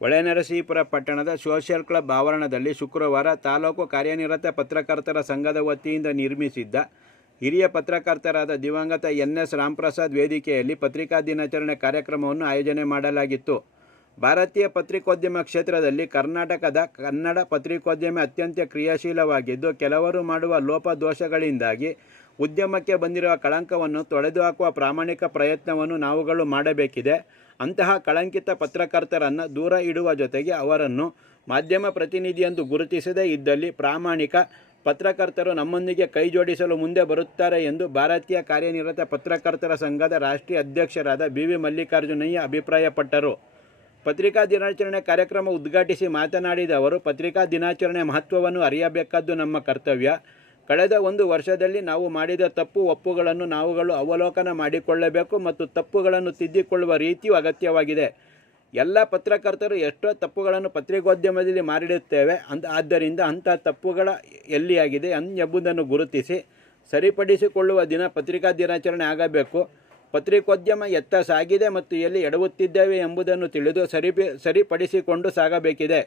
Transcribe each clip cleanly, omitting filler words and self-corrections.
ಹೊಳೆನರಸೀಪುರ ಪಟ್ಟಣದ social club ಆವರಣದಲ್ಲಿ ಶುಕ್ರವಾರ ತಾಲೂಕು ಕಾರ್ಯನಿರತ ಪತ್ರಕರ್ತರ ಸಂಘದ ವತಿಯಿಂದ ನಿರ್ಮಿಸಿದ್ದ ಹಿರಿಯ ಪತ್ರಕರ್ತರಾದ ದಿವಂಗತ ಎನ್.ಎಸ್. ರಾಮಪ್ರಸಾದ್ ವೇದಿಕೆಯಲ್ಲಿ ಪತ್ರಿಕಾ ದಿನಾಚರಣೆ ಕಾರ್ಯಕ್ರಮವನ್ನು ಆಯೋಜನೆ ಮಾಡಲಾಗಿತ್ತು. ಭಾರತೀಯ ಪತ್ರಿಕೋದ್ಯಮ ಕ್ಷೇತ್ರದಲ್ಲಿ ಕರ್ನಾಟಕದ ಕನ್ನಡ ಪತ್ರಿಕೋದ್ಯಮ ಅತ್ಯಂತ ಕ್ರಿಯಾಶೀಲವಾಗಿದ್ದು, ಕೆಲವರು ಮಾಡುವ ಲೋಪದೋಷಗಳಿಂದಾಗಿ ಉದ್ಯಮಕ್ಕೆ ಬಂದಿರುವ ಕಳಂಕವನ್ನು ತೊಡೆದುಹಾಕುವ ಪ್ರಾಮಾಣಿಕ ಪ್ರಯತ್ನವನ್ನು ನಾವುಗಳು ಮಾಡಬೇಕಿದೆ. ಅಂತಹ ಕಳಂಕಿತ ಪತ್ರಕರ್ತರನ್ನು ದೂರ ಇಡುವ ಜೊತೆಗೆ ಅವರನ್ನು ಮಾಧ್ಯಮ ಪ್ರತಿನಿಧಿಯೆಂದು ಗುರುತಿಸದೇ ಇದ್ದಲ್ಲಿ ಪ್ರಾಮಾಣಿಕ ಪತ್ರಕರ್ತರು ನಮ್ಮೊಂದಿಗೆ ಕೈಜೋಡಿಸಲು ಮುಂದೆ ಬರುತ್ತಾರೆ ಎಂದು ಭಾರತೀಯ ಕಾರ್ಯನಿರತ ಪತ್ರಕರ್ತರ ಸಂಘದ ರಾಷ್ಟ್ರೀಯ ಅಧ್ಯಕ್ಷರಾದ ಬಿ.ವಿ. ಮಲ್ಲಿಕಾರ್ಜುನಯ್ಯ ಅಭಿಪ್ರಾಯಪಟ್ಟರು. ಪತ್ರಿಕಾ ದಿನಾಚರಣೆ ಕಾರ್ಯಕ್ರಮ ಉದ್ಘಾಟಿಸಿ ಮಾತನಾಡಿದ ಅವರು, ಪತ್ರಿಕಾ ದಿನಾಚರಣೆ ಮಹತ್ವವನ್ನು ಅರಿಯಬೇಕಾದ್ದು ನಮ್ಮ ಕರ್ತವ್ಯ. ಕಳೆದ ಒಂದು ವರ್ಷದಲ್ಲಿ ನಾವು ಮಾಡಿದ ತಪ್ಪು ಒಪ್ಪುಗಳನ್ನು ನಾವುಗಳು ಅವಲೋಕನ ಮಾಡಿಕೊಳ್ಳಬೇಕು ಮತ್ತು ತಪ್ಪುಗಳನ್ನು ತಿದ್ದಿಕೊಳ್ಳುವ ರೀತಿಯೂ ಅಗತ್ಯವಾಗಿದೆ. ಎಲ್ಲ ಪತ್ರಕರ್ತರು ಎಷ್ಟೋ ತಪ್ಪುಗಳನ್ನು ಪತ್ರಿಕೋದ್ಯಮದಲ್ಲಿ ಮಾಡಿಡುತ್ತೇವೆ. ಆದ್ದರಿಂದ ಅಂಥ ತಪ್ಪುಗಳ ಎಲ್ಲಿಯಾಗಿದೆ ಎಂಬುದನ್ನು ಗುರುತಿಸಿ ಸರಿಪಡಿಸಿಕೊಳ್ಳುವ ದಿನ ಪತ್ರಿಕಾ ದಿನಾಚರಣೆ ಆಗಬೇಕು. ಪತ್ರಿಕೋದ್ಯಮ ಎತ್ತ ಸಾಗಿದೆ ಮತ್ತು ಎಲ್ಲಿ ಎಡವುತ್ತಿದ್ದೇವೆ ಎಂಬುದನ್ನು ತಿಳಿದು ಸರಿಪಡಿಸಿಕೊಂಡು ಸಾಗಬೇಕಿದೆ.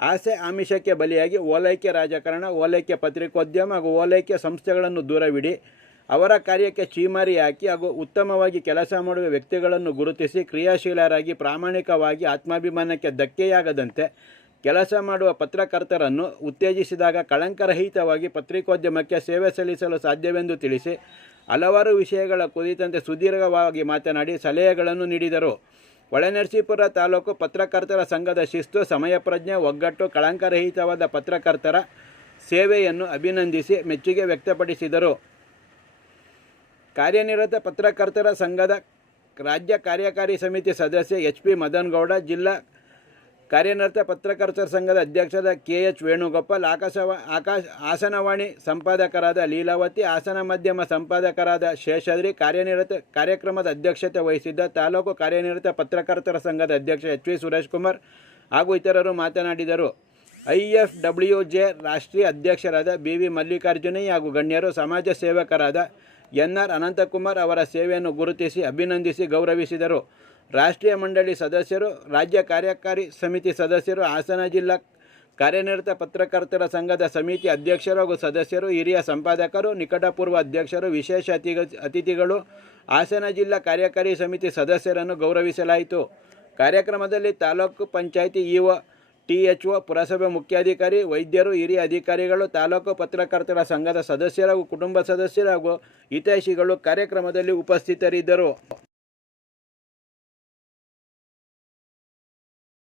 ಆಸೆ ಆಮಿಷಕ್ಕೆ ಬಲಿಯಾಗಿ ಓಲೈಕೆ ರಾಜಕಾರಣ, ಓಲೈಕೆ ಪತ್ರಿಕೋದ್ಯಮ ಹಾಗೂ ಓಲೈಕೆ ಸಂಸ್ಥೆಗಳನ್ನು ದೂರವಿಡಿ. ಅವರ ಕಾರ್ಯಕ್ಕೆ ಚೀಮಾರಿ ಹಾಕಿ ಹಾಗೂ ಉತ್ತಮವಾಗಿ ಕೆಲಸ ಮಾಡುವ ವ್ಯಕ್ತಿಗಳನ್ನು ಗುರುತಿಸಿ ಕ್ರಿಯಾಶೀಲರಾಗಿ ಪ್ರಾಮಾಣಿಕವಾಗಿ ಆತ್ಮಾಭಿಮಾನಕ್ಕೆ ಧಕ್ಕೆಯಾಗದಂತೆ ಕೆಲಸ ಮಾಡುವ ಪತ್ರಕರ್ತರನ್ನು ಉತ್ತೇಜಿಸಿದಾಗ ಕಳಂಕರಹಿತವಾಗಿ ಪತ್ರಿಕೋದ್ಯಮಕ್ಕೆ ಸೇವೆ ಸಲ್ಲಿಸಲು ಸಾಧ್ಯವೆಂದು ತಿಳಿಸಿ ಹಲವಾರು ವಿಷಯಗಳ ಕುರಿತಂತೆ ಸುದೀರ್ಘವಾಗಿ ಮಾತನಾಡಿ ಸಲಹೆಗಳನ್ನು ನೀಡಿದರು. ಹೊಳೆನರಸೀಪುರ ತಾಲೂಕು ಪತ್ರಕರ್ತರ ಸಂಘದ ಶಿಸ್ತು, ಸಮಯ ಪ್ರಜ್ಞೆ, ಒಗ್ಗಟ್ಟು, ಕಳಂಕರಹಿತವಾದ ಪತ್ರಕರ್ತರ ಸೇವೆಯನ್ನು ಅಭಿನಂದಿಸಿ ಮೆಚ್ಚುಗೆ ವ್ಯಕ್ತಪಡಿಸಿದರು. ಕಾರ್ಯನಿರತ ಪತ್ರಕರ್ತರ ಸಂಘದ ರಾಜ್ಯ ಕಾರ್ಯಕಾರಿ ಸಮಿತಿ ಸದಸ್ಯ ಎಚ್.ಪಿ. ಮದನಗೌಡ, ಜಿಲ್ಲಾ ಕಾರ್ಯನಿರತ ಪತ್ರಕರ್ತರ ಸಂಘದ ಅಧ್ಯಕ್ಷರಾದ ಕೆ.ಎಚ್. ವೇಣುಗೋಪಾಲ್, ಹಾಸನವಾಣಿ ಸಂಪಾದಕರಾದ ಲೀಲಾವತಿ, ಹಾಸನ ಮಾಧ್ಯಮ ಸಂಪಾದಕರಾದ ಶೇಷಾದ್ರಿ, ಕಾರ್ಯಕ್ರಮದ ಅಧ್ಯಕ್ಷತೆ ವಹಿಸಿದ್ದ ತಾಲೂಕು ಕಾರ್ಯನಿರತ ಪತ್ರಕರ್ತರ ಸಂಘದ ಅಧ್ಯಕ್ಷ ಎಚ್.ವಿ. ಸುರೇಶ್ಕುಮಾರ್ ಹಾಗೂ ಇತರರು ಮಾತನಾಡಿದರು. ಐ.ಎಫ್.ಡಬ್ಲ್ಯೂ.ಜೆ ರಾಷ್ಟ್ರೀಯ ಅಧ್ಯಕ್ಷರಾದ ಬಿ.ವಿ. ಮಲ್ಲಿಕಾರ್ಜುನಯ್ಯ ಹಾಗೂ ಗಣ್ಯರು, ಸಮಾಜ ಸೇವಕರಾದ ಎನ್.ಆರ್. ಅನಂತಕುಮಾರ್ ಅವರ ಸೇವೆಯನ್ನು ಗುರುತಿಸಿ ಅಭಿನಂದಿಸಿ ಗೌರವಿಸಿದರು. ರಾಷ್ಟ್ರೀಯ ಮಂಡಳಿ ಸದಸ್ಯರು, ರಾಜ್ಯ ಕಾರ್ಯಕಾರಿ ಸಮಿತಿ ಸದಸ್ಯರು, ಹಾಸನ ಜಿಲ್ಲಾ ಕಾರ್ಯನಿರತ ಪತ್ರಕರ್ತರ ಸಂಘದ ಸಮಿತಿ ಅಧ್ಯಕ್ಷರು ಹಾಗೂ ಸದಸ್ಯರು, ಹಿರಿಯ ಸಂಪಾದಕರು, ನಿಕಟಪೂರ್ವ ಅಧ್ಯಕ್ಷರು, ವಿಶೇಷ ಅತಿಥಿಗಳು, ಹಾಸನ ಜಿಲ್ಲಾ ಕಾರ್ಯಕಾರಿ ಸಮಿತಿ ಸದಸ್ಯರನ್ನು ಗೌರವಿಸಲಾಯಿತು. ಕಾರ್ಯಕ್ರಮದಲ್ಲಿ ತಾಲೂಕು ಪಂಚಾಯಿತಿ ಇಒ, ಟಿ.ಎಚ್.ಒ, ಪುರಸಭೆ ಮುಖ್ಯಾಧಿಕಾರಿ, ವೈದ್ಯರು, ಹಿರಿಯ ಅಧಿಕಾರಿಗಳು, ತಾಲೂಕು ಪತ್ರಕರ್ತರ ಸಂಘದ ಸದಸ್ಯರು ಹಾಗೂ ಕುಟುಂಬ ಸದಸ್ಯರು ಹಾಗೂ ಹಿತೈಷಿಗಳು ಕಾರ್ಯಕ್ರಮದಲ್ಲಿ ಉಪಸ್ಥಿತರಿದ್ದರು.